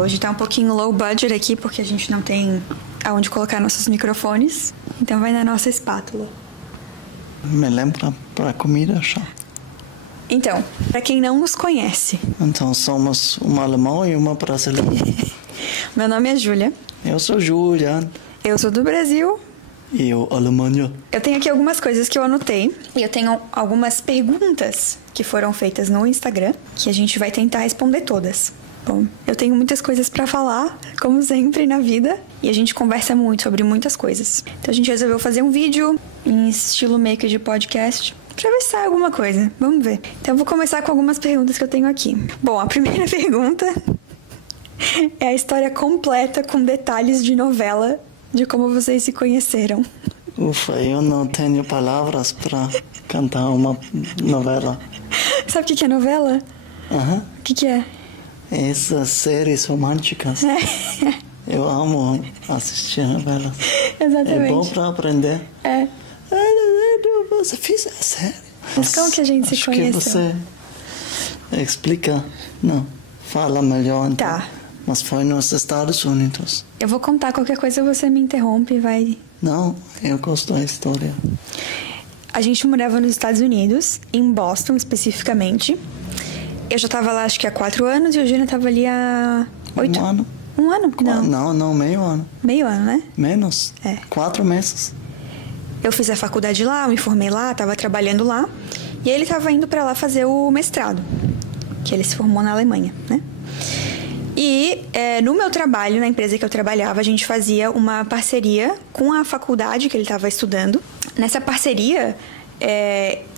Hoje tá um pouquinho low budget aqui, porque a gente não tem aonde colocar nossos microfones. Então vai na nossa espátula. Me lembra para comida já. Então, para quem não nos conhece... Então somos uma alemão e uma brasileira. Meu nome é Júlia. Eu sou Julian. Eu sou do Brasil. E eu, Alemanha. Eu tenho aqui algumas coisas que eu anotei. E eu tenho algumas perguntas que foram feitas no Instagram, que a gente vai tentar responder todas. Bom, eu tenho muitas coisas pra falar, como sempre na vida, e a gente conversa muito sobre muitas coisas. Então a gente resolveu fazer um vídeo em estilo meio que de podcast, pra ver se sai alguma coisa. Vamos ver. Então eu vou começar com algumas perguntas que eu tenho aqui. Bom, a primeira pergunta é a história completa com detalhes de novela de como vocês se conheceram. Ufa, eu não tenho palavras para cantar uma novela. Sabe o que é novela? Aham. O que é? Essas séries românticas. Eu amo assistir novelas. Exatamente. É bom para aprender. É. Você fez a série. Mas como que a gente se conheceu? Acho que você explica. Não, fala melhor então. Tá. Mas foi nos Estados Unidos. Eu vou contar qualquer coisa, você me interrompe e vai... Não, eu gosto da história. A gente morava nos Estados Unidos, em Boston especificamente. Eu já tava lá acho que há 4 anos e o Júnior tava ali há 8. Um ano. Um ano? Não, meio ano. Meio ano, né? Menos. É. 4 meses. Eu fiz a faculdade lá, eu me formei lá, tava trabalhando lá. E aí ele tava indo pra lá fazer o mestrado, que ele se formou na Alemanha, né? E no meu trabalho, na empresa que eu trabalhava, a gente fazia uma parceria com a faculdade que ele estava estudando. Nessa parceria,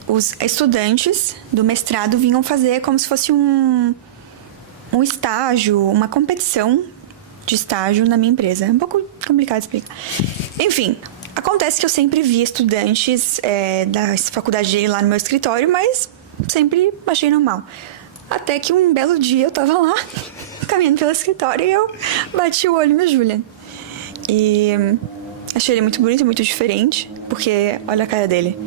os estudantes do mestrado vinham fazer como se fosse um estágio, uma competição de estágio na minha empresa. É um pouco complicado de explicar. Enfim, acontece que eu sempre vi estudantes da faculdade dele lá no meu escritório, mas sempre achei normal. Até que um belo dia eu tava lá, caminhando pelo escritório, e eu bati o olho no Julian. E achei ele muito bonito, muito diferente, porque olha a cara dele.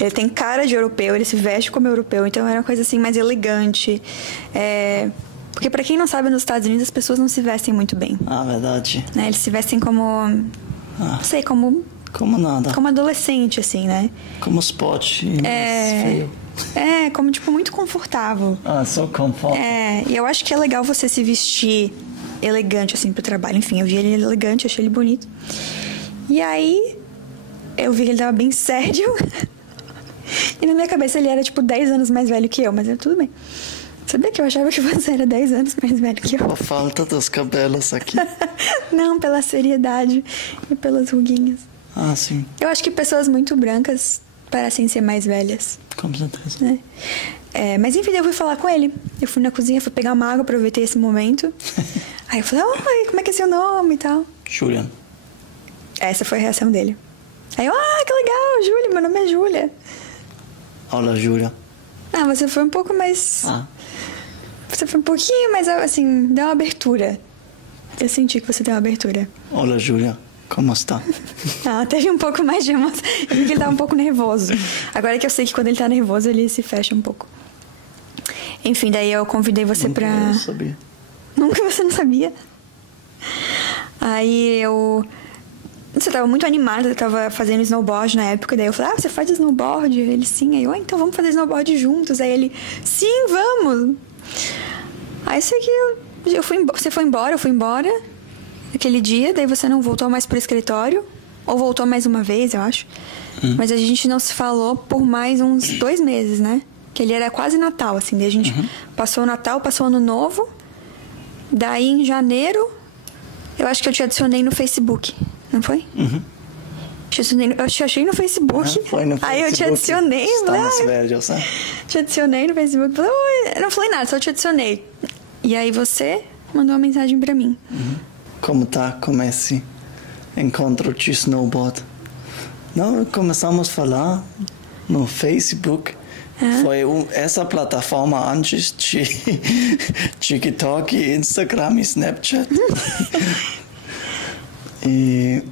Ele tem cara de europeu, ele se veste como europeu, então era uma coisa assim mais elegante. Porque pra quem não sabe, nos Estados Unidos as pessoas não se vestem muito bem. Ah, verdade. Né? Eles se vestem como... Não sei, como... Como nada. Como adolescente, assim, né? Como spot, feio. Como, tipo, muito confortável. Ah, so confortável. E eu acho que é legal você se vestir elegante, assim, pro trabalho. Enfim, eu vi ele elegante, achei ele bonito. E aí, eu vi que ele tava bem sério. E na minha cabeça ele era, tipo, 10 anos mais velho que eu, mas tudo bem. Sabia que eu achava que você era 10 anos mais velho que eu? A falta dos cabelos aqui. Não, pela seriedade e pelas ruguinhas. Ah, sim. Eu acho que pessoas muito brancas parecem ser mais velhas. Com certeza. Né? Mas enfim, eu fui falar com ele. Eu fui na cozinha, fui pegar uma água, aproveitei esse momento. Aí eu falei, oi, como é que é seu nome e tal? Julian. Essa foi a reação dele. Aí eu, que legal, Júlia, meu nome é Júlia. Olá, Júlia. Você foi um pouco mais... Ah. Você foi um pouquinho mais, assim, deu uma abertura. Eu senti que você deu uma abertura. Olá, Júlia. Como está? Teve um pouco mais de emoção. Eu vi que ele tava um pouco nervoso. Agora que eu sei que quando ele tá nervoso, ele se fecha um pouco. Enfim, daí eu convidei você Nunca pra... eu sabia. Nunca você não sabia? Aí você tava muito animado, eu tava fazendo snowboard na época. Daí eu falei, você faz snowboard? Ele, sim. Aí eu, então vamos fazer snowboard juntos. Aí ele, sim, vamos. Aí isso aqui, você foi embora, eu fui embora aquele dia, daí você não voltou mais pro escritório, ou voltou mais uma vez, eu acho. Mas a gente não se falou por mais uns 2 meses, né? Que ele era quase Natal, assim, daí a gente passou o Natal, passou o Ano Novo, daí em janeiro, eu acho que eu te adicionei no Facebook, não foi? Eu te achei no Facebook, foi no Facebook. Aí eu te adicionei, Estamos velhos, né? Te adicionei no Facebook, falei, oi, eu não falei nada, só te adicionei. E aí você mandou uma mensagem pra mim. Como tá com esse encontro de snowboard? Não, começamos a falar no Facebook. Foi essa plataforma antes de TikTok, Instagram e Snapchat. E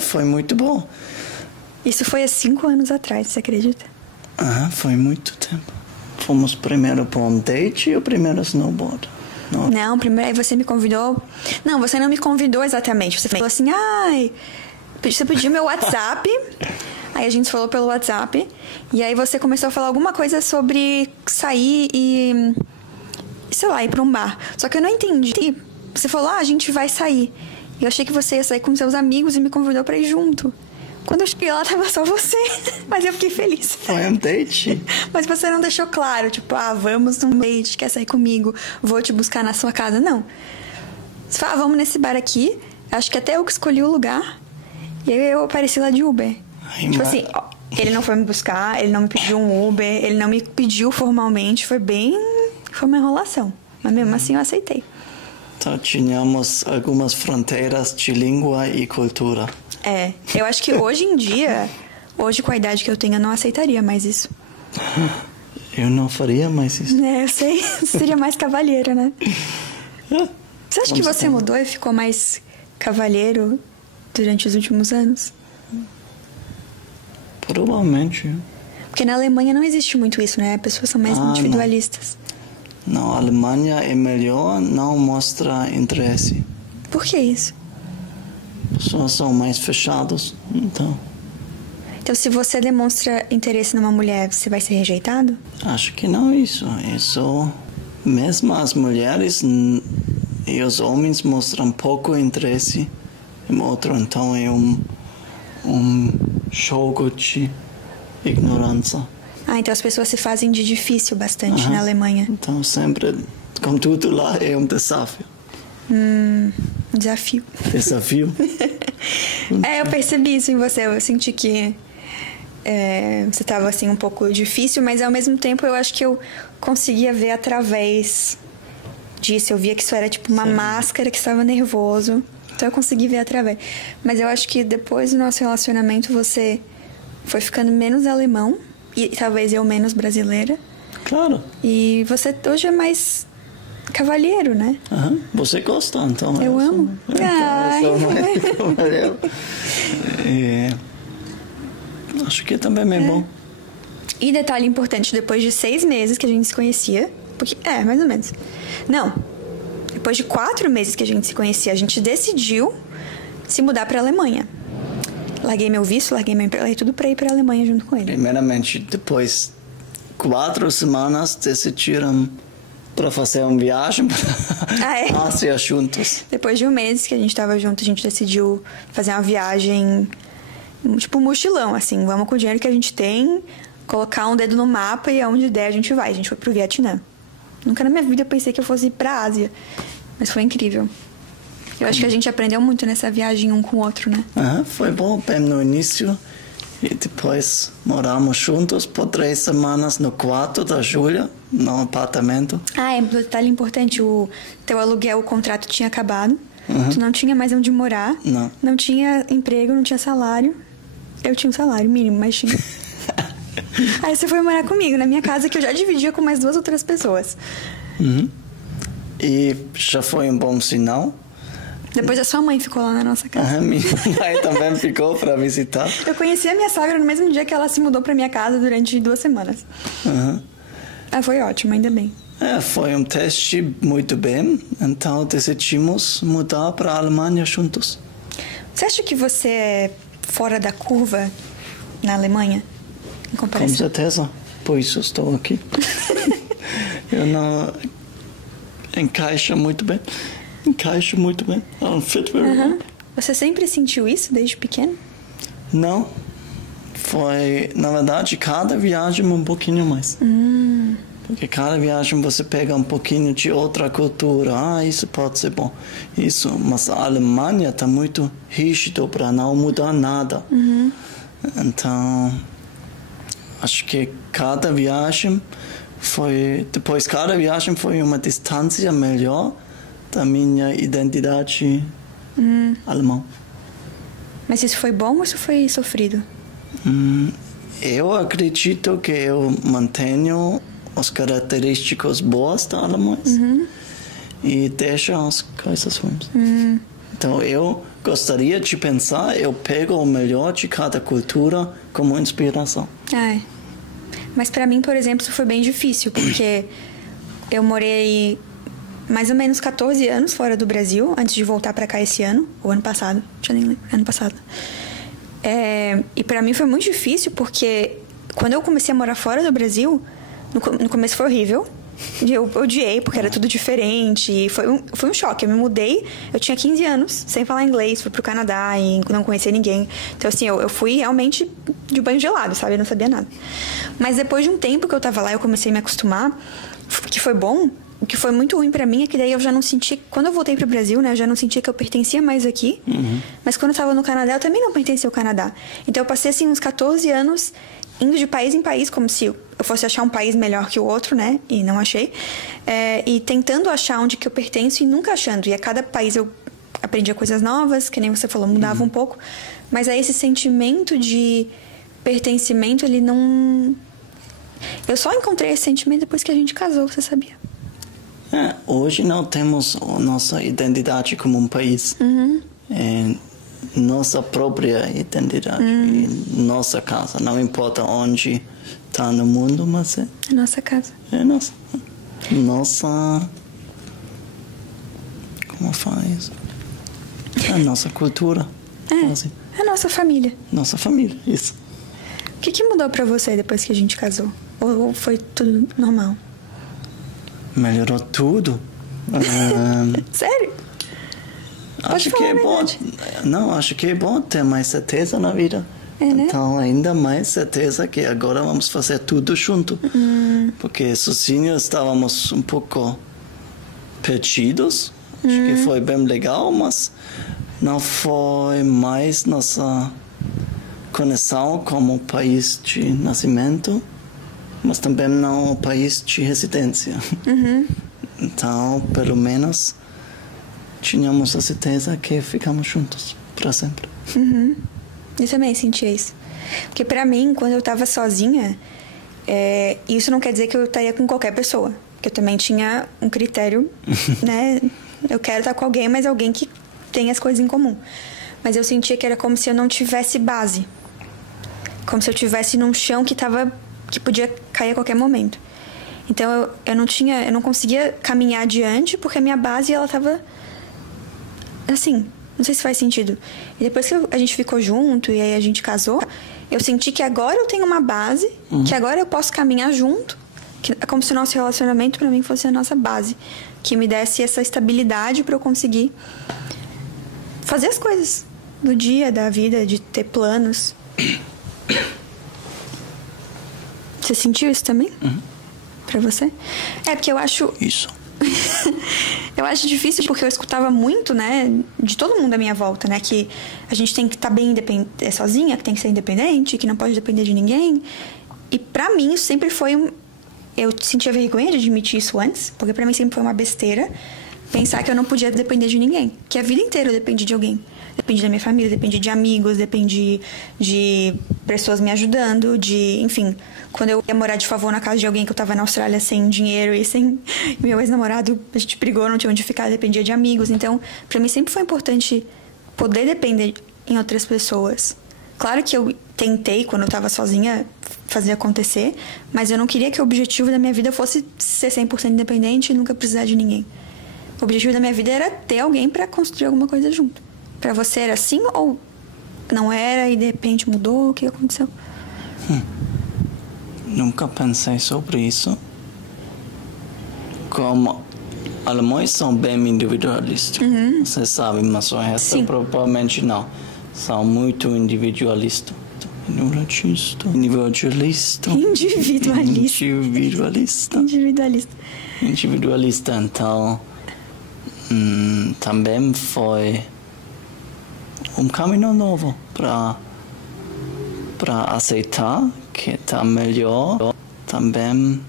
foi muito bom. Isso foi há 5 anos atrás, você acredita? Foi muito tempo. Fomos primeiro para um date e o primeiro snowboard. Não, primeiro aí você me convidou. Não, você não me convidou exatamente. Você falou assim, você pediu meu WhatsApp. Aí a gente falou pelo WhatsApp. E aí você começou a falar alguma coisa sobre sair e... sei lá, ir pra um bar. Só que eu não entendi. Você falou, a gente vai sair. E eu achei que você ia sair com seus amigos e me convidou pra ir junto. Quando eu cheguei lá, tava só você. Mas eu fiquei feliz. Foi um date. Mas você não deixou claro, tipo, vamos num date, quer sair comigo, vou te buscar na sua casa. Não. Você falou, vamos nesse bar aqui. Acho que até eu que escolhi o lugar. E aí eu apareci lá de Uber. Tipo assim, ele não foi me buscar, ele não me pediu um Uber, ele não me pediu formalmente. Foi uma enrolação. Mas mesmo assim eu aceitei. Então tínhamos algumas fronteiras de língua e cultura. Eu acho que hoje em dia, com a idade que eu tenho, eu não aceitaria mais isso. Eu não faria mais isso. Eu sei. Seria mais cavalheiro, né? Você acha que você mudou e ficou mais cavalheiro durante os últimos anos? Provavelmente. Porque na Alemanha não existe muito isso, né? As pessoas são mais individualistas. Não, a Alemanha é melhor, não mostra interesse. Por que isso? As pessoas são mais fechadas, então se você demonstra interesse numa mulher, você vai ser rejeitado? Acho que não é isso. Mesmo as mulheres e os homens mostram pouco interesse em outro, então é um jogo de ignorância. Então as pessoas se fazem de difícil bastante na Alemanha. Então sempre, como tudo lá, é um desafio. Desafio. Desafio? Eu percebi isso em você. Eu senti que você estava assim um pouco difícil, mas ao mesmo tempo eu acho que eu conseguia ver através disso. Eu via que isso era tipo uma máscara, que estava nervoso. Então eu consegui ver através. Mas eu acho que depois do nosso relacionamento você foi ficando menos alemão e talvez eu menos brasileira. Claro. E você hoje é mais cavalheiro, né? Você gosta, então. Eu amo. Eu sou mais cavalheiro. Acho que também é bom. E detalhe importante, depois de 6 meses que a gente se conhecia, porque mais ou menos. Não, depois de 4 meses que a gente se conhecia, a gente decidiu se mudar pra Alemanha. Larguei meu visto, larguei tudo pra ir pra Alemanha junto com ele. Primeiramente, depois 4 semanas decidiram para fazer uma viagem para Ásia juntos. Depois de 1 mês que a gente tava junto, a gente decidiu fazer uma viagem, tipo um mochilão, assim. Vamos com o dinheiro que a gente tem, colocar um dedo no mapa e aonde der a gente vai. A gente foi pro Vietnã. Nunca na minha vida eu pensei que eu fosse ir pra Ásia. Mas foi incrível. Eu acho que a gente aprendeu muito nessa viagem um com o outro, né? Foi bom, bem no início. E depois moramos juntos por 3 semanas no quarto da Júlia, no apartamento. Um detalhe importante, o teu aluguel, o contrato tinha acabado. Tu não tinha mais onde morar. Não tinha emprego, não tinha salário. Eu tinha um salário mínimo, mas tinha. Aí você foi morar comigo, na minha casa, que eu já dividia com mais 2 outras pessoas. E já foi um bom sinal. Depois a sua mãe ficou lá na nossa casa. Minha mãe também ficou para visitar. Eu conheci a minha sogra no mesmo dia que ela se mudou para minha casa durante 2 semanas. Foi ótimo, ainda bem. Foi um teste muito bem, então decidimos mudar para a Alemanha juntos. Você acha que você é fora da curva na Alemanha? Em comparação? Com certeza, por isso estou aqui. Eu não encaixo muito bem. Fit very well. Você sempre sentiu isso desde pequeno? Não. Foi, na verdade, cada viagem um pouquinho mais. Porque cada viagem você pega um pouquinho de outra cultura. Isso pode ser bom. Mas a Alemanha está muito rígido para não mudar nada. Então, acho que cada viagem foi uma distância melhor da minha identidade alemã. Mas isso foi bom ou isso foi sofrido? Eu acredito que eu mantenho as características boas da Alemanha e deixo as coisas ruins. Então eu gostaria de pensar, eu pego o melhor de cada cultura como inspiração. Mas para mim, por exemplo, isso foi bem difícil, porque eu morei mais ou menos 14 anos fora do Brasil, antes de voltar pra cá esse ano, ou ano passado, já nem lembro, ano passado. E pra mim foi muito difícil, porque quando eu comecei a morar fora do Brasil, no começo foi horrível. Eu odiei, porque era tudo diferente. E foi um choque. Eu me mudei, eu tinha 15 anos, sem falar inglês, fui pro Canadá e não conhecia ninguém. Então, assim, eu fui realmente de banho gelado, sabe? Eu não sabia nada. Mas depois de um tempo que eu tava lá, eu comecei a me acostumar, que foi bom. O que foi muito ruim pra mim é que daí eu já não senti... Quando eu voltei pro Brasil, né, eu já não sentia que eu pertencia mais aqui. Mas quando eu tava no Canadá, eu também não pertencia ao Canadá. Então eu passei, assim, uns 14 anos indo de país em país, como se eu fosse achar um país melhor que o outro, né? E não achei. E tentando achar onde que eu pertenço e nunca achando. E a cada país eu aprendia coisas novas, que nem você falou, mudava um pouco. Mas aí esse sentimento de pertencimento, ele não... Eu só encontrei esse sentimento depois que a gente casou, você sabia? Hoje não temos nossa identidade como um país. Nossa própria identidade, nossa casa. Não importa onde está no mundo, mas é nossa casa. É nossa. Como faz? É a nossa cultura. É a nossa família. Nossa família, isso. O que mudou pra você depois que a gente casou? Ou foi tudo normal? Melhorou tudo. Sério? Acho que é bom. Não, acho que é bom ter mais certeza na vida. Né? Então, ainda mais certeza que agora vamos fazer tudo junto. Porque sozinhos estávamos um pouco perdidos. Acho que foi bem legal, mas não foi mais nossa conexão como país de nascimento, mas também não o país de residência. Então, pelo menos, tínhamos a certeza que ficamos juntos para sempre. Eu também sentia isso. Porque pra mim, quando eu tava sozinha, isso não quer dizer que eu estaria com qualquer pessoa. Porque eu também tinha um critério, né? Eu quero estar com alguém, mas alguém que tem as coisas em comum. Mas eu sentia que era como se eu não tivesse base. Como se eu estivesse num chão que podia cair a qualquer momento. Então eu não conseguia caminhar adiante porque a minha base ela tava assim, não sei se faz sentido. E depois que a gente ficou junto e aí a gente casou, eu senti que agora eu tenho uma base, que agora eu posso caminhar junto, que é como se o nosso relacionamento pra mim fosse a nossa base, que me desse essa estabilidade pra eu conseguir fazer as coisas do dia, da vida, de ter planos. Você sentiu isso também? Pra você? Porque eu acho... Isso. Eu acho difícil porque eu escutava muito, né, de todo mundo à minha volta, né, que a gente tem que estar bem sozinha, que tem que ser independente, que não pode depender de ninguém. E pra mim isso sempre foi eu sentia vergonha de admitir isso antes, porque pra mim sempre foi uma besteira pensar que eu não podia depender de ninguém, que a vida inteira eu dependi de alguém. Dependi da minha família, dependi de amigos, dependi de pessoas me ajudando, enfim, quando eu ia morar de favor na casa de alguém que eu tava na Austrália sem dinheiro e sem meu ex-namorado, a gente brigou, não tinha onde ficar, dependia de amigos. Então, pra mim sempre foi importante poder depender em outras pessoas. Claro que eu tentei, quando eu tava sozinha, fazer acontecer, mas eu não queria que o objetivo da minha vida fosse ser 100% independente e nunca precisar de ninguém. O objetivo da minha vida era ter alguém pra construir alguma coisa junto. Pra você era assim ou não era e de repente mudou? O que aconteceu? Nunca pensei sobre isso. Como alemães são bem individualistas. Você sabe, mas o resto provavelmente não. São muito individualistas. Individualista. Então, também foi um caminho novo para aceitar que está melhor também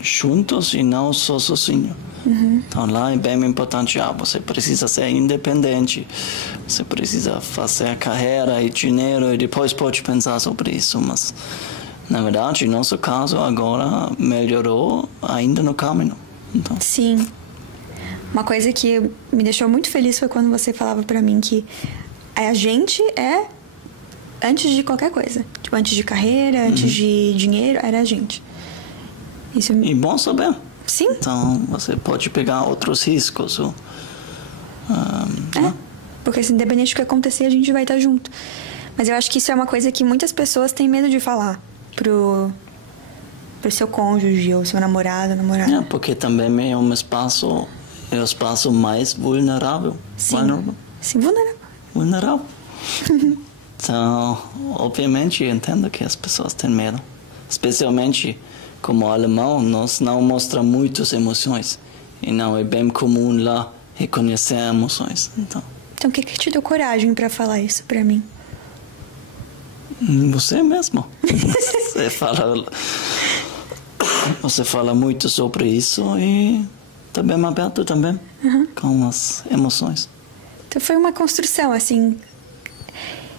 juntos e não só sozinho. Então lá é bem importante, você precisa ser independente, você precisa fazer carreira e dinheiro e depois pode pensar sobre isso, mas na verdade, em nosso caso agora melhorou ainda no caminho. Então. Sim. Uma coisa que me deixou muito feliz foi quando você falava pra mim que a gente é antes de qualquer coisa. Tipo, antes de carreira, antes de dinheiro, era a gente. Isso E bom saber. Sim. Então, você pode pegar outros riscos. Né? Porque independente do que acontecer, a gente vai estar junto. Mas eu acho que isso é uma coisa que muitas pessoas têm medo de falar pro seu cônjuge ou seu namorado, namorada. Porque também é um espaço, o espaço mais vulnerável. Sim, sim, vulnerável. Então, obviamente, eu entendo que as pessoas têm medo. Especialmente como alemão, nós não mostramos muitas emoções. E não é bem comum lá reconhecer emoções. Então o que te deu coragem para falar isso para mim? Você mesmo. Você fala muito sobre isso e tá bem aberto também com as emoções. Então foi uma construção, assim.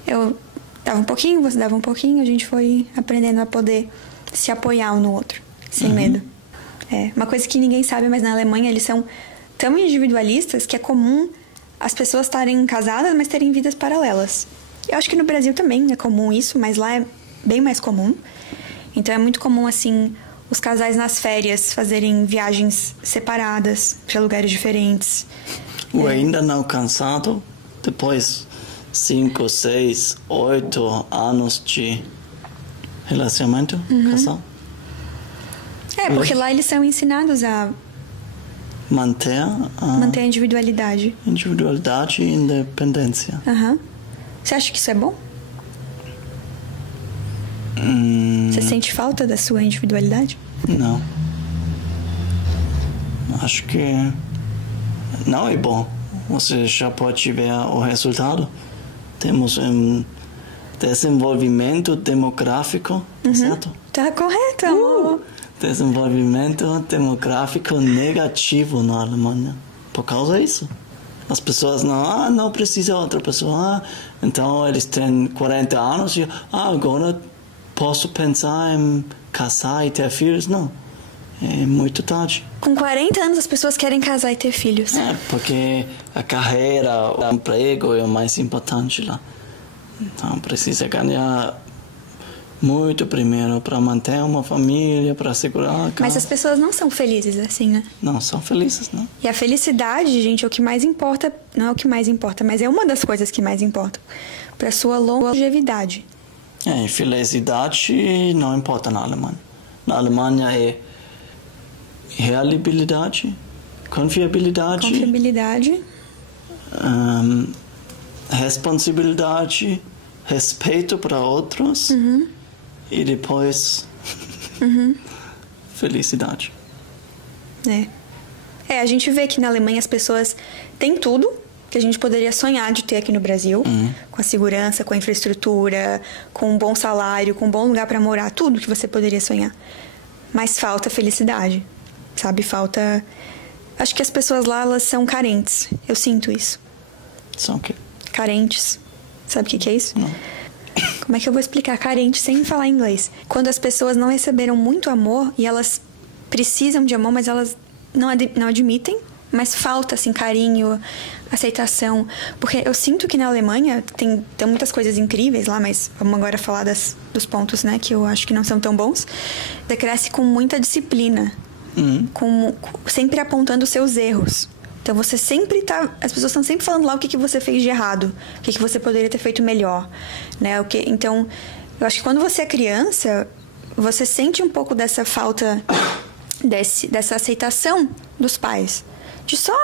Eu dava um pouquinho, você dava um pouquinho, a gente foi aprendendo a poder se apoiar um no outro, sem medo. É uma coisa que ninguém sabe, mas na Alemanha eles são tão individualistas que é comum as pessoas estarem casadas, mas terem vidas paralelas. Eu acho que no Brasil também é comum isso, mas lá é bem mais comum. Então é muito comum, assim, os casais nas férias fazerem viagens separadas para lugares diferentes. Ou ainda não cansado, depois 5, 6, 8 anos de relacionamento, casal. Porque lá eles são ensinados a manter a individualidade. Individualidade e independência. Você acha que isso é bom? Você sente falta da sua individualidade? Não. Acho que não é bom. Você já pode ver o resultado. Temos um desenvolvimento demográfico, certo? Tá correto, amor. Desenvolvimento demográfico negativo na Alemanha. Por causa disso. As pessoas não precisa outra pessoa. Então eles têm 40 anos e agora posso pensar em casar e ter filhos. Não, é muito tarde. Com 40 anos as pessoas querem casar e ter filhos. Porque a carreira, o emprego é o mais importante lá. Então precisa ganhar muito primeiro para manter uma família, para segurar a casa. Mas as pessoas não são felizes assim, né? Não são felizes, não. E a felicidade, gente, é o que mais importa. Não é o que mais importa, mas é uma das coisas que mais importam para sua longevidade. Felicidade não importa na Alemanha. Na Alemanha é reliabilidade, confiabilidade, responsabilidade, respeito para outros e depois felicidade. A gente vê que na Alemanha as pessoas têm tudo que a gente poderia sonhar de ter aqui no Brasil, com a segurança, com a infraestrutura, com um bom salário, com um bom lugar para morar, tudo que você poderia sonhar. Mas falta felicidade, sabe? Falta... Acho que as pessoas lá, elas são carentes. Eu sinto isso. São o quê? Carentes. Sabe o que é isso? Não. Como é que eu vou explicar carente sem falar inglês? Quando as pessoas não receberam muito amor e elas precisam de amor, mas elas não admitem, mas falta, assim, carinho, aceitação. Porque eu sinto que na Alemanha tem muitas coisas incríveis lá, mas vamos agora falar dos pontos, né, que eu acho que não são tão bons. Você cresce com muita disciplina, sempre apontando os seus erros. Então você sempre as pessoas estão sempre falando lá o que você fez de errado, o que você poderia ter feito melhor, né? Então, eu acho que quando você é criança, você sente um pouco dessa falta, dessa aceitação dos pais, de só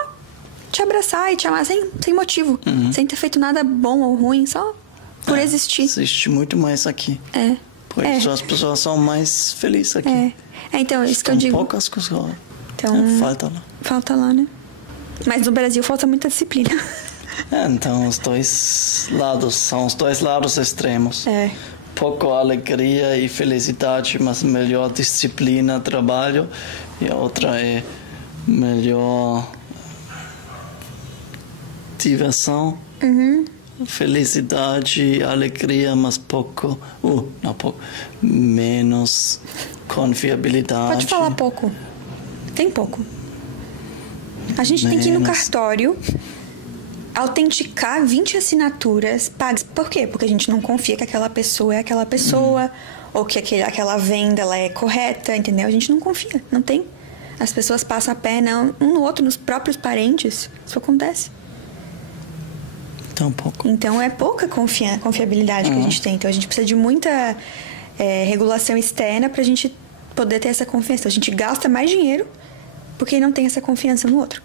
te abraçar e te amar sem motivo, sem ter feito nada bom ou ruim, só por existir. Existe muito mais aqui. Por isso as pessoas são mais felizes aqui. Então, isso que eu digo. Poucas coisas. Então, falta lá. Falta lá, né? Mas no Brasil falta muita disciplina. Então os dois lados são os dois lados extremos. Pouco alegria e felicidade, mas melhor disciplina, trabalho. E a outra é melhor diversão, felicidade, alegria, mas pouco, menos confiabilidade. Pode falar pouco. Tem pouco. A gente tem que ir no cartório, autenticar 20 assinaturas pagas. Por quê? Porque a gente não confia que aquela pessoa é aquela pessoa, ou que aquela venda ela é correta, entendeu? A gente não confia, não tem. As pessoas passam a perna um no outro, nos próprios parentes. Isso acontece. Tão pouco. Então, é pouca confiabilidade que a gente tem. Então, a gente precisa de muita regulação externa pra gente poder ter essa confiança. A gente gasta mais dinheiro porque não tem essa confiança no outro.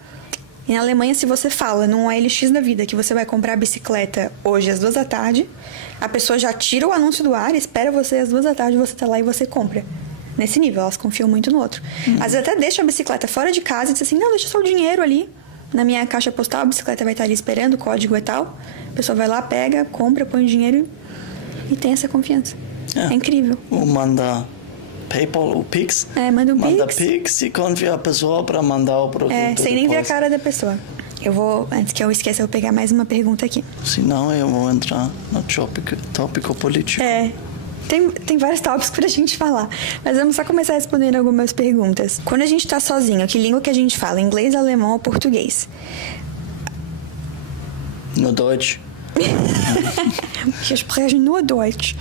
E na Alemanha, se você fala num OLX da vida que você vai comprar a bicicleta hoje às 14h, a pessoa já tira o anúncio do ar, espera você às 14h, você tá lá e você compra. Nesse nível, elas confiam muito no outro. Às vezes até deixa a bicicleta fora de casa e diz assim, não, deixa só o dinheiro ali. Na minha caixa postal, a bicicleta vai estar ali esperando, o código e tal. A pessoa vai lá, pega, compra, põe o dinheiro e tem essa confiança. É incrível. Ou manda PayPal ou Pix. Manda um Manda Pix. Pix e confia a pessoa para mandar o produto. Sem nem ver a cara da pessoa. Eu vou, antes que eu esqueça, eu vou pegar mais uma pergunta aqui. Senão eu vou entrar no tópico político. Tem vários tópicos pra gente falar. Mas vamos só começar respondendo algumas perguntas. Quando a gente tá sozinho, que língua que a gente fala? Inglês, alemão ou português? No Deutsch. Ich spreche nur Deutsch.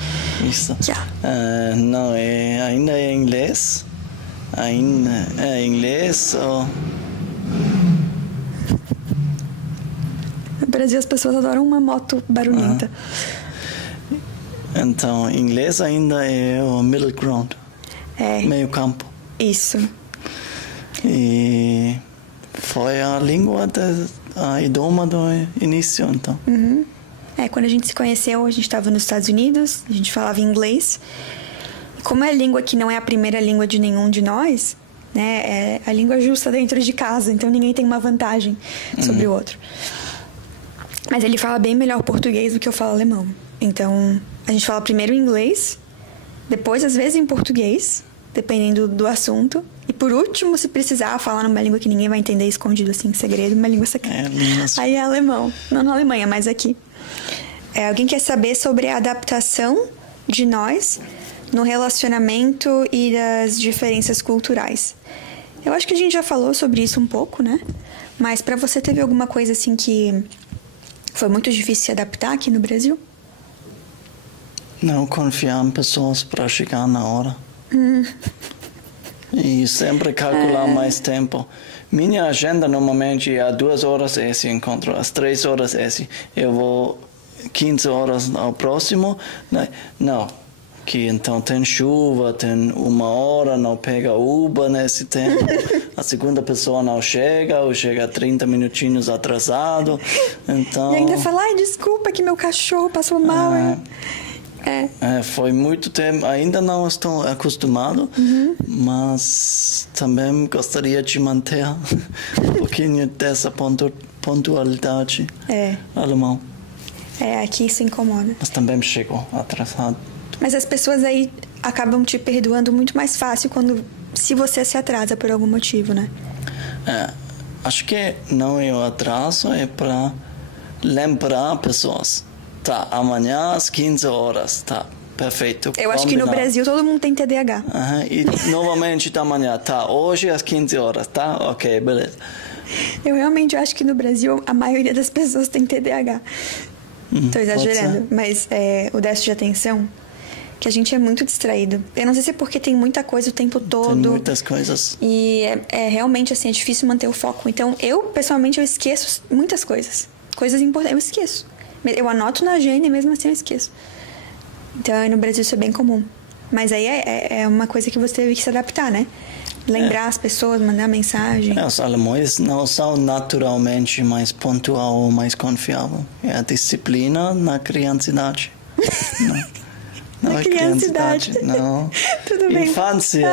Isso. Ja. Não, ainda é inglês. Ainda é inglês. No Brasil, as pessoas adoram uma moto barulhenta. Então, inglês ainda é o middle ground. Meio campo. Isso. E foi a língua, a idioma do início, então. Quando a gente se conheceu, a gente estava nos Estados Unidos, a gente falava inglês. E como é a língua que não é a primeira língua de nenhum de nós, né? É a língua justa dentro de casa, então ninguém tem uma vantagem sobre o outro. Mas ele fala bem melhor português do que eu falo alemão. Então, a gente fala primeiro em inglês, depois, às vezes, em português, dependendo do assunto. E, por último, se precisar falar numa língua que ninguém vai entender, escondido, assim, em segredo, uma língua secreta. Aí é alemão. Não na Alemanha, mas aqui. Alguém quer saber sobre a adaptação de nós no relacionamento e das diferenças culturais. Eu acho que a gente já falou sobre isso um pouco, né? Mas pra você, teve alguma coisa, assim, que foi muito difícil se adaptar aqui no Brasil? Não confiar em pessoas para chegar na hora. E sempre calcular mais tempo. Minha agenda normalmente é 2 horas esse encontro, às 3 horas esse. Eu vou 15 horas ao próximo. Não, que então tem chuva, tem 1 hora, não pega Uber nesse tempo. A segunda pessoa não chega, ou chega 30 minutinhos atrasado. Então, e ainda fala, desculpa que meu cachorro passou mal. Foi muito tempo, ainda não estou acostumado, mas também gostaria de manter um pouquinho dessa pontualidade alemão. Aqui isso incomoda. Mas também chegou atrasado. Mas as pessoas aí acabam te perdoando muito mais fácil se você se atrasa por algum motivo, né? Acho que não é o atraso, é para lembrar pessoas. Tá, amanhã às 15 horas, tá, perfeito. Eu acho que no Brasil todo mundo tem TDAH. E novamente da manhã, tá, hoje às 15 horas, tá, ok, beleza. Eu realmente acho que no Brasil a maioria das pessoas tem TDAH. Tô exagerando, mas o déficit de atenção, que a gente é muito distraído. Eu não sei se é porque tem muita coisa o tempo todo. Tem muitas coisas. E realmente, assim, é difícil manter o foco. Então, pessoalmente, eu esqueço muitas coisas. Coisas importantes, eu esqueço. Eu anoto na agenda e mesmo assim eu esqueço. Então, no Brasil isso é bem comum. Mas aí é uma coisa que você teve que se adaptar, né? Lembrar as pessoas, mandar mensagem. Os alemães não são naturalmente mais pontual ou mais confiável. É a disciplina na criancidade. Não na é criancidade. Não. Tudo bem. Infância.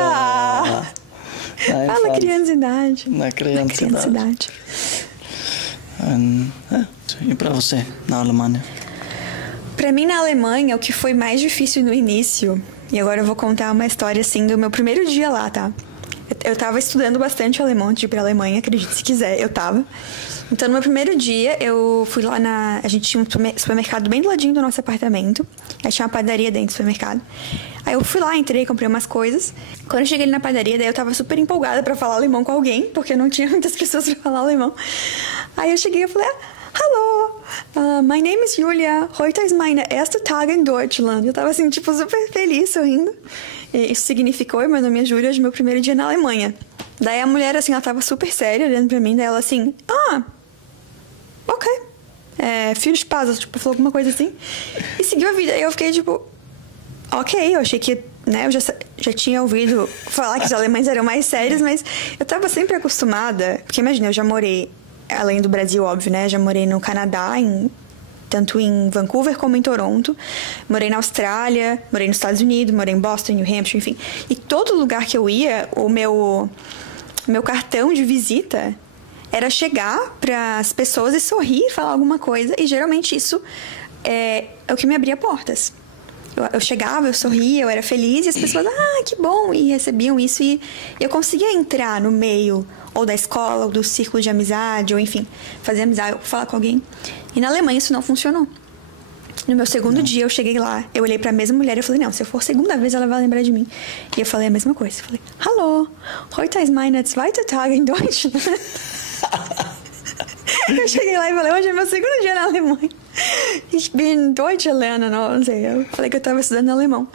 Fala criancidade. Na criancidade. E para você, na Alemanha? Para mim, na Alemanha, o que foi mais difícil no início, e agora eu vou contar uma história assim do meu primeiro dia lá, tá? Eu tava estudando bastante alemão antes de ir pra Alemanha, acredite se quiser, eu tava. Então, no meu primeiro dia, eu fui lá a gente tinha um supermercado bem do ladinho do nosso apartamento. Aí tinha uma padaria dentro do supermercado. Aí eu fui lá, entrei, comprei umas coisas. Quando eu cheguei ali na padaria, daí eu tava super empolgada pra falar alemão com alguém, porque não tinha muitas pessoas pra falar alemão. Aí eu cheguei e falei, hallo, my name is Julia, heute ist meine erste Tag in Deutschland. Eu tava assim, tipo, super feliz, sorrindo. E isso significou, meu nome é Júlia, hoje é meu primeiro dia na Alemanha. Daí a mulher, assim, ela tava super séria olhando pra mim. Daí ela assim, ok. Filho de paz, tipo, falou alguma coisa assim. E seguiu a vida. E eu fiquei, tipo, ok. Eu achei que, né, eu já tinha ouvido falar que os alemães eram mais sérios, mas eu tava sempre acostumada. Porque imagina, eu já morei, além do Brasil, óbvio, né? Já morei no Canadá, tanto em Vancouver como em Toronto. Morei na Austrália, morei nos Estados Unidos, morei em Boston, New Hampshire, enfim. E todo lugar que eu ia, o meu cartão de visita era chegar para as pessoas e sorrir, falar alguma coisa. E geralmente isso é o que me abria portas. Eu chegava, eu sorria, eu era feliz e as pessoas, que bom, e recebiam isso. E eu conseguia entrar no meio, ou da escola, ou do círculo de amizade, ou enfim, fazer amizade, ou falar com alguém. E na Alemanha isso não funcionou. No meu segundo dia eu cheguei lá, eu olhei pra mesma mulher e eu falei, não, se eu for a segunda vez ela vai lembrar de mim. E eu falei a mesma coisa, eu falei, hallo, heute ist mein zweiter Tag in Deutschland. Eu cheguei lá e falei, hoje é meu segundo dia na Alemanha. Ich bin Deutsche lernen, não sei. Eu falei que eu tava estudando alemão.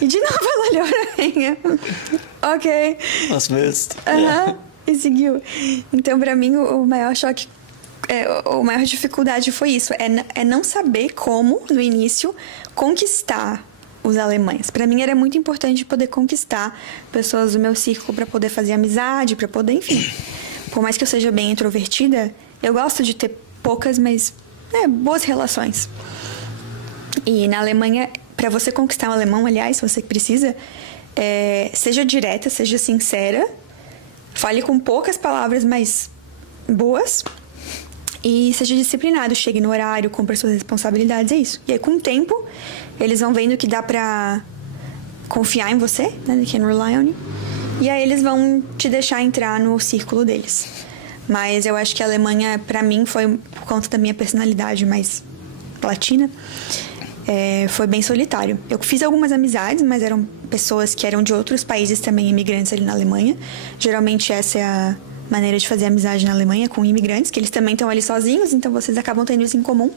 E de novo ela olhou pra mim. Ok. Was willst? E seguiu. Então, pra mim, o maior choque, a maior dificuldade foi isso. É não saber como, no início, conquistar os alemães. Pra mim era muito importante poder conquistar pessoas do meu círculo pra poder fazer amizade, pra poder, enfim. Por mais que eu seja bem introvertida, eu gosto de ter poucas, mas boas relações. E na Alemanha, pra você conquistar um alemão, aliás, você precisa, seja direta, seja sincera, fale com poucas palavras, mas boas, e seja disciplinado, chegue no horário, cumpra suas responsabilidades, é isso. E aí, com o tempo, eles vão vendo que dá pra confiar em você, né? They can rely on you. E aí eles vão te deixar entrar no círculo deles. Mas eu acho que a Alemanha, pra mim, foi por conta da minha personalidade mais latina, foi bem solitário. Eu fiz algumas amizades, mas eram pessoas que eram de outros países também, imigrantes ali na Alemanha. Geralmente essa é a maneira de fazer amizade na Alemanha, com imigrantes, que eles também estão ali sozinhos, então vocês acabam tendo isso em comum.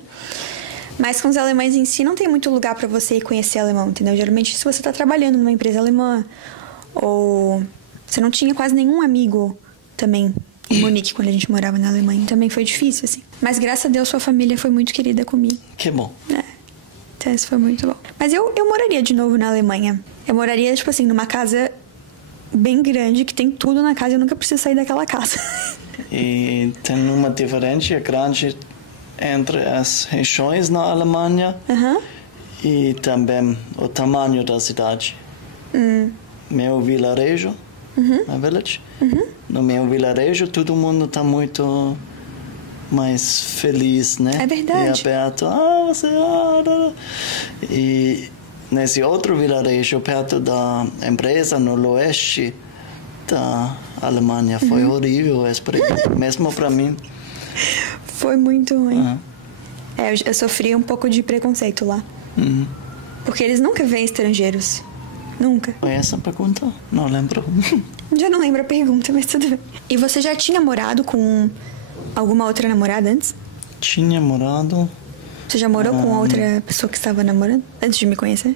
Mas com os alemães em si, não tem muito lugar pra você ir conhecer alemão, entendeu? Geralmente, se você tá trabalhando numa empresa alemã, ou você não tinha quase nenhum amigo também em Munique, quando a gente morava na Alemanha. Também foi difícil, assim. Mas graças a Deus, sua família foi muito querida comigo. Que bom. Então isso foi muito bom. Mas eu moraria de novo na Alemanha. Eu moraria, tipo assim, numa casa bem grande, que tem tudo na casa e eu nunca preciso sair daquela casa. E tem uma diferença grande entre as regiões na Alemanha e também o tamanho da cidade. Meu vilarejo, na village, no meu vilarejo todo mundo está muito mais feliz, né? É verdade. E aberto, e nesse outro vilarejo perto da empresa no oeste da Alemanha foi horrível a experiência, mesmo para mim. Foi muito ruim. Eu sofri um pouco de preconceito lá. Porque eles nunca veem estrangeiros. Nunca. Foi essa a pergunta? Não lembro. Já não lembro a pergunta, mas tudo bem. E você já tinha morado com alguma outra namorada antes? Tinha morado. Você já morou com outra pessoa que estava namorando? Antes de me conhecer?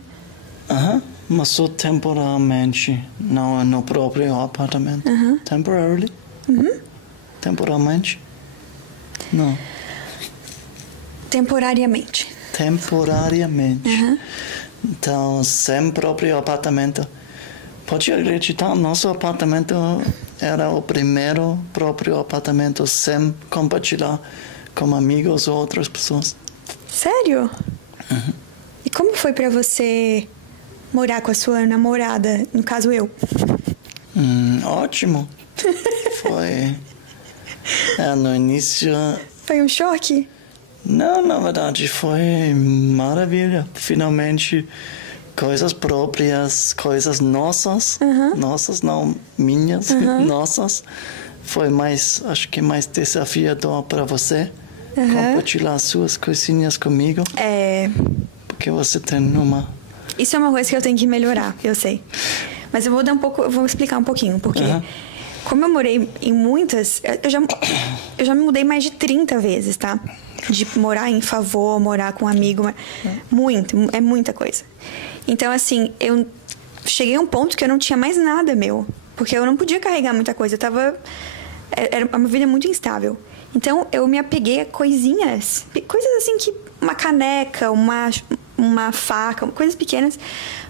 Mas só temporariamente. Não no próprio apartamento. Temporarily? Temporariamente? Não. Temporariamente. Temporariamente. Então, sem próprio apartamento. Pode acreditar, nosso apartamento era o primeiro próprio apartamento sem compartilhar com amigos ou outras pessoas. Sério? E como foi pra você morar com a sua namorada, no caso eu? Ótimo. Foi... no início... Foi um choque? Não, na verdade, foi maravilha. Finalmente, coisas próprias, coisas nossas. Nossas, não minhas, nossas. Foi mais, acho que mais desafiador para você. Compartilhar suas coisinhas comigo. Porque você tem uma... Isso é uma coisa que eu tenho que melhorar, eu sei. Mas eu vou explicar um pouquinho, porque... Como eu morei em muitas... Eu já me mudei mais de 30 vezes, tá? De morar em favor, morar com um amigo. É muita coisa. Então, assim, eu cheguei a um ponto que eu não tinha mais nada meu Porque eu não podia carregar muita coisa. Era uma vida muito instável. Então, eu me apeguei a coisinhas. Coisas assim que... Uma caneca, uma faca, coisas pequenas.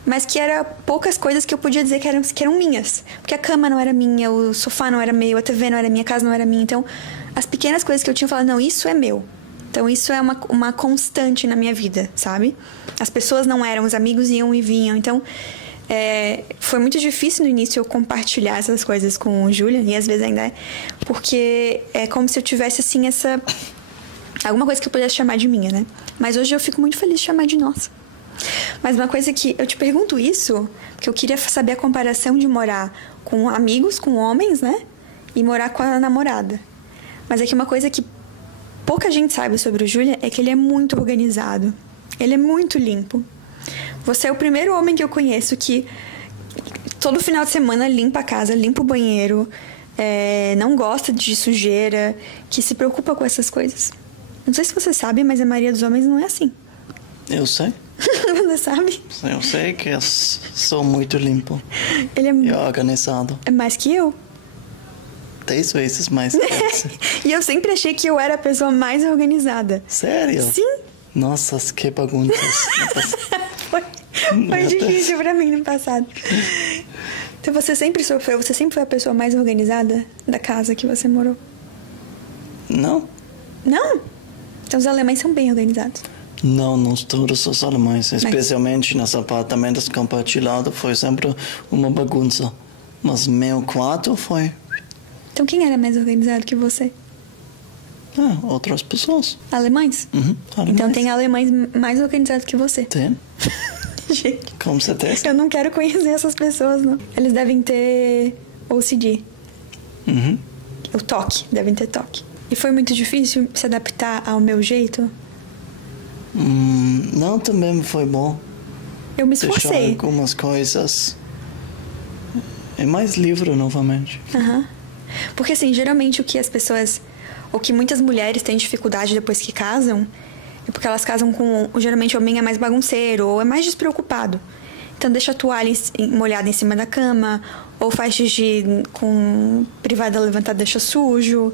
Mas que eram poucas coisas que eu podia dizer que eram minhas. Porque a cama não era minha, o sofá não era meu, a TV não era minha, a casa não era minha. Então, as pequenas coisas que eu tinha falado, não, isso é meu. Então, isso é uma constante na minha vida, sabe? As pessoas não eram, os amigos iam e vinham. Então, foi muito difícil no início eu compartilhar essas coisas com o Julian, e às vezes ainda é, porque é como se eu tivesse, assim, alguma coisa que eu pudesse chamar de minha, né? Mas hoje eu fico muito feliz de chamar de nossa. Mas uma coisa que eu te pergunto isso, porque eu queria saber a comparação de morar com amigos, com homens, né? E morar com a namorada. Mas é que uma coisa que pouca gente sabe sobre o Julian é que ele é muito organizado. Ele é muito limpo. Você é o primeiro homem que eu conheço que todo final de semana limpa a casa, limpa o banheiro, não gosta de sujeira, que se preocupa com essas coisas. Não sei se você sabe, mas a maioria dos homens não é assim. Eu sei. Você sabe? Eu sei que eu sou muito limpo. Ele e organizado. É mais que eu. 10 vezes mais que você. E eu sempre achei que eu era a pessoa mais organizada. Sério? Sim. Nossa, que perguntas. Foi difícil pra mim no passado. Então você sempre foi a pessoa mais organizada da casa que você morou? Não. Não? Então os alemães são bem organizados. Não todos os alemães. Especialmente nos apartamentos compartilhados foi sempre uma bagunça. Mas meu quarto foi... Então quem era mais organizado que você? Outras pessoas. Alemães? Uhum, alemães. Então tem alemães mais organizados que você? Tem. Gente, com certeza. Eu não quero conhecer essas pessoas, não. Eles devem ter OCD. Uhum. O toque, devem ter toque. E foi muito difícil se adaptar ao meu jeito? Não, também foi bom. Eu me esforcei. Deixar algumas coisas. É mais livre, novamente. Uhum. Porque, assim, geralmente o que muitas mulheres têm dificuldade depois que casam, é porque elas casam com... Geralmente o homem é mais bagunceiro ou é mais despreocupado. Então deixa a toalha molhada em cima da cama, ou faz xixi com privada levantada, deixa sujo,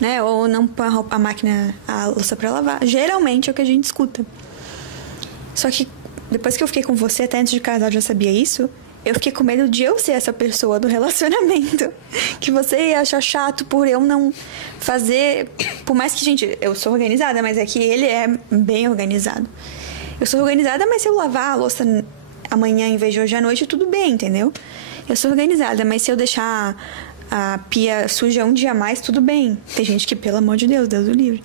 né? Ou não põe a louça pra lavar. Geralmente é o que a gente escuta. Só que depois que eu fiquei com você, até antes de casar eu já sabia isso, eu fiquei com medo de eu ser essa pessoa do relacionamento. Que você ia achar chato por eu não fazer... Por mais que, gente, eu sou organizada, mas é que ele é bem organizado. Eu sou organizada, mas se eu lavar a louça amanhã em vez de hoje à noite, tudo bem, entendeu? Eu sou organizada, mas se eu deixar a pia suja um dia a mais, tudo bem. Tem gente que, pelo amor de Deus, Deus o livre.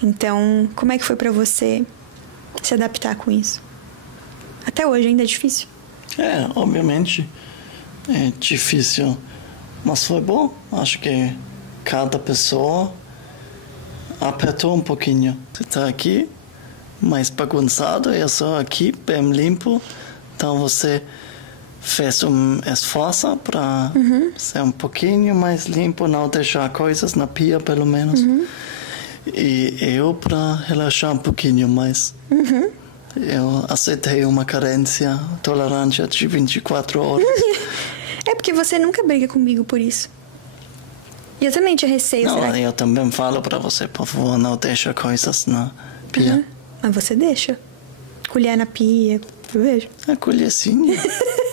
Então, como é que foi pra você se adaptar com isso? Até hoje ainda é difícil? Obviamente é difícil, mas foi bom. Acho que cada pessoa apertou um pouquinho. Você está aqui mais bagunçado, eu sou aqui bem limpo, então você fez um esforço para ser um pouquinho mais limpo, não deixar coisas na pia, pelo menos. E eu para relaxar um pouquinho mais. Eu aceitei uma carência, tolerância de 24 horas. É porque você nunca briga comigo por isso. E eu também tinha receio. Não, eu também falo pra você, por favor, não deixa coisas na pia. Mas você deixa. Colher na pia, eu vejo. A colherzinha,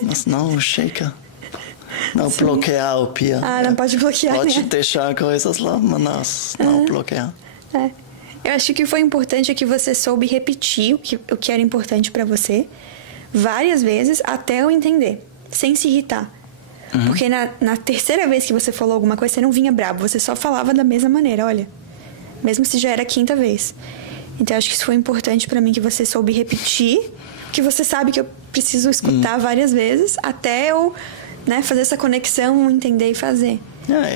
mas não shaker. Não bloquear o pia. Não pode bloquear, Pode né? deixar coisas lá, mas não bloquear. Eu acho que foi importante que você soube repetir o que era importante pra você várias vezes até eu entender, sem se irritar. Porque na terceira vez que você falou alguma coisa, você não vinha bravo, você só falava da mesma maneira, olha. Mesmo se já era a quinta vez. Então eu acho que isso foi importante pra mim, que você soube repetir, que você sabe que eu preciso escutar várias vezes até eu, né, fazer essa conexão, entender e fazer.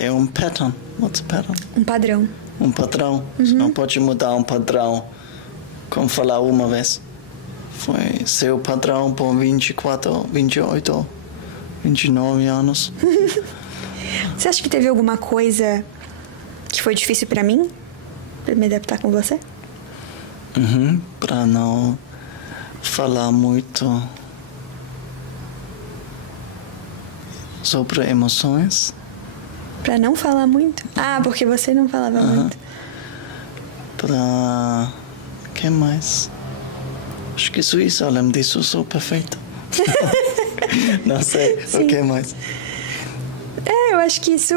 É um pattern. What's a pattern? Um padrão. Um padrão. Você não pode mudar um padrão como falar uma vez. Foi seu padrão por 24, 28, 29 anos. Você acha que teve alguma coisa que foi difícil pra mim? Pra me adaptar com você? Pra não falar muito sobre emoções. Pra não falar muito? Ah, porque você não falava muito. Pra... O que mais? Acho que isso. Além disso, sou perfeito. Não sei. Sim. O que mais? Eu acho que isso...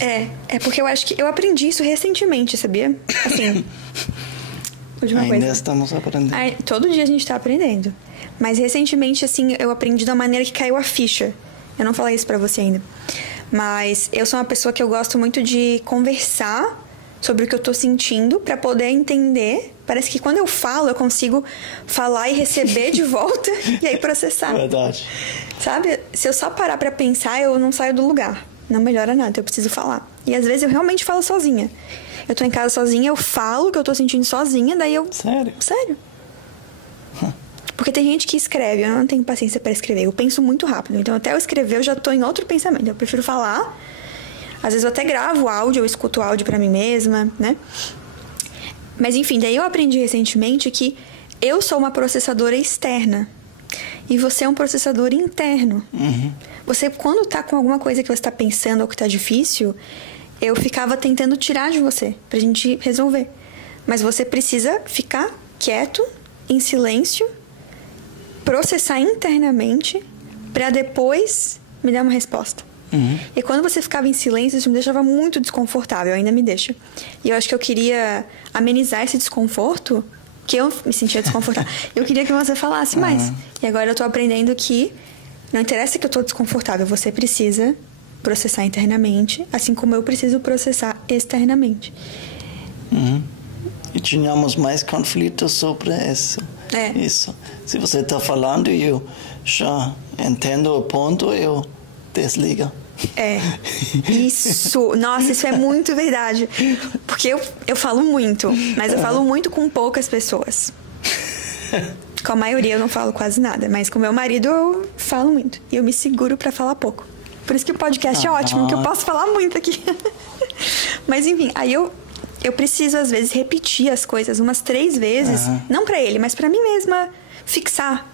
É porque eu acho que eu aprendi isso recentemente, sabia? Assim... Ainda estamos aprendendo. Todo dia a gente tá aprendendo. Mas recentemente, assim, eu aprendi de uma maneira que caiu a ficha. Eu não falei isso pra você ainda. Mas eu sou uma pessoa que eu gosto muito de conversar sobre o que eu tô sentindo pra poder entender. Parece que quando eu falo, eu consigo falar e receber de volta e aí processar. Verdade. Sabe? Se eu só parar pra pensar, eu não saio do lugar. Não melhora nada, eu preciso falar. E às vezes eu realmente falo sozinha. Eu tô em casa sozinha, eu falo o que eu tô sentindo sozinha, daí eu... Sério. Porque tem gente que escreve, eu não tenho paciência pra escrever. Eu penso muito rápido, então até eu escrever eu já tô em outro pensamento. Eu prefiro falar. Às vezes eu até gravo áudio, eu escuto áudio pra mim mesma, né? Mas enfim, daí eu aprendi recentemente que eu sou uma processadora externa. E você é um processador interno. Você, quando tá com alguma coisa que você tá pensando ou que tá difícil... Eu ficava tentando tirar de você, pra gente resolver. Mas você precisa ficar quieto, em silêncio, processar internamente, pra depois me dar uma resposta. E quando você ficava em silêncio, isso me deixava muito desconfortável, ainda me deixa. E eu acho que eu queria amenizar esse desconforto, que eu me sentia desconfortável. Eu queria que você falasse mais. E agora eu tô aprendendo que não interessa que eu tô desconfortável, você precisa... processar internamente, assim como eu preciso processar externamente. E tínhamos mais conflitos sobre isso. Isso. Se você está falando e eu já entendo o ponto, eu desligo. Isso. Nossa, isso é muito verdade. Porque eu falo muito, mas eu falo muito com poucas pessoas. Com a maioria eu não falo quase nada, mas com meu marido eu falo muito. E eu me seguro para falar pouco. Por isso que o podcast é ótimo, que eu posso falar muito aqui. Mas enfim, aí eu preciso às vezes repetir as coisas umas 3 vezes. Não pra ele, mas pra mim mesma. Fixar.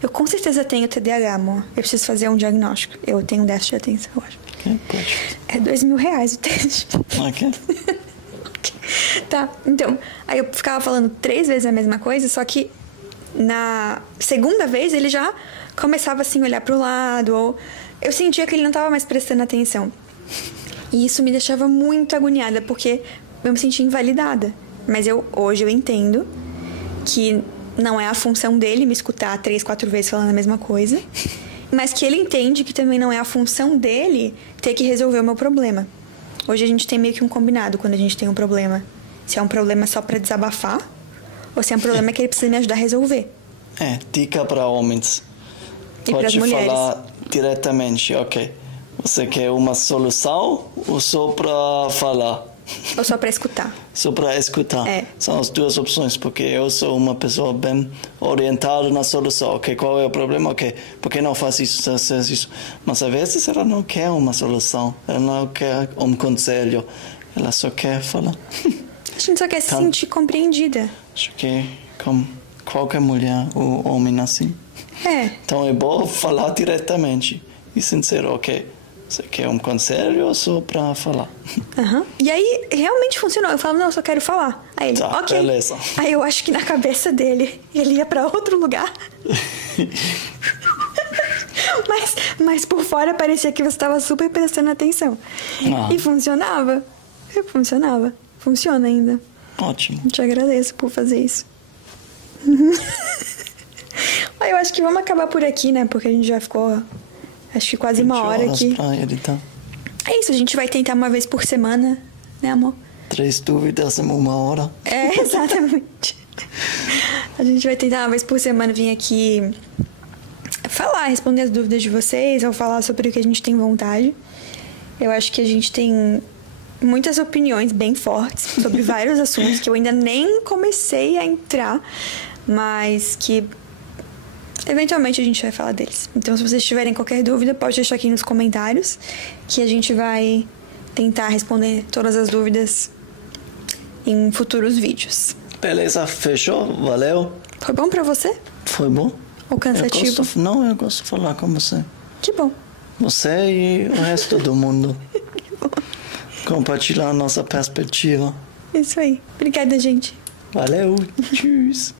Eu com certeza tenho TDAH, amor. Eu preciso fazer um diagnóstico. Eu tenho déficit de atenção, eu acho. É R$2.000 o teste. Ok. Tá, então. Aí eu ficava falando 3 vezes a mesma coisa, só que na segunda vez ele já começava assim a olhar pro lado, ou... Eu sentia que ele não estava mais prestando atenção. E isso me deixava muito agoniada, porque eu me sentia invalidada. Mas hoje eu entendo que não é a função dele me escutar 3, 4 vezes falando a mesma coisa. Mas que ele entende que também não é a função dele ter que resolver o meu problema. Hoje a gente tem meio que um combinado quando a gente tem um problema. Se é um problema só para desabafar, ou se é um problema que ele precisa me ajudar a resolver. Dica para homens. E para as mulheres. Falar diretamente, ok. Você quer uma solução ou só para falar? Ou só para escutar? Só para escutar. São as 2 opções, porque eu sou uma pessoa bem orientada na solução. Ok, qual é o problema? Ok, por que não faz isso, faz isso? Mas às vezes ela não quer uma solução, ela não quer um conselho, ela só quer falar. A gente só quer se sentir compreendida. Acho que como qualquer mulher ou homem assim. Então é bom falar diretamente e sincero, ok, você quer um conselho ou só pra falar? E aí realmente funcionou, eu falava, não, eu só quero falar. Aí ele, ok. Beleza. Aí eu acho que na cabeça dele, ele ia pra outro lugar. mas por fora parecia que você estava super prestando atenção. E funcionava. Funciona ainda. Ótimo. Te agradeço por fazer isso. Eu acho que vamos acabar por aqui, né? Porque a gente já ficou, acho que quase 1 hora aqui. É isso, a gente vai tentar uma vez por semana, né, amor? 3 dúvidas em 1 hora. Exatamente. A gente vai tentar uma vez por semana vir aqui falar, responder as dúvidas de vocês, ou falar sobre o que a gente tem vontade. Eu acho que a gente tem muitas opiniões bem fortes sobre vários assuntos que eu ainda nem comecei a entrar, mas que eventualmente a gente vai falar deles. Então, se vocês tiverem qualquer dúvida, pode deixar aqui nos comentários, que a gente vai tentar responder todas as dúvidas em futuros vídeos. Beleza, fechou? Valeu. Foi bom pra você? Foi bom. Ou cansativo? Eu gosto de falar com você. Que bom. Você e o resto do mundo. Compartilhar nossa perspectiva. Isso aí. Obrigada, gente. Valeu. Tschüss.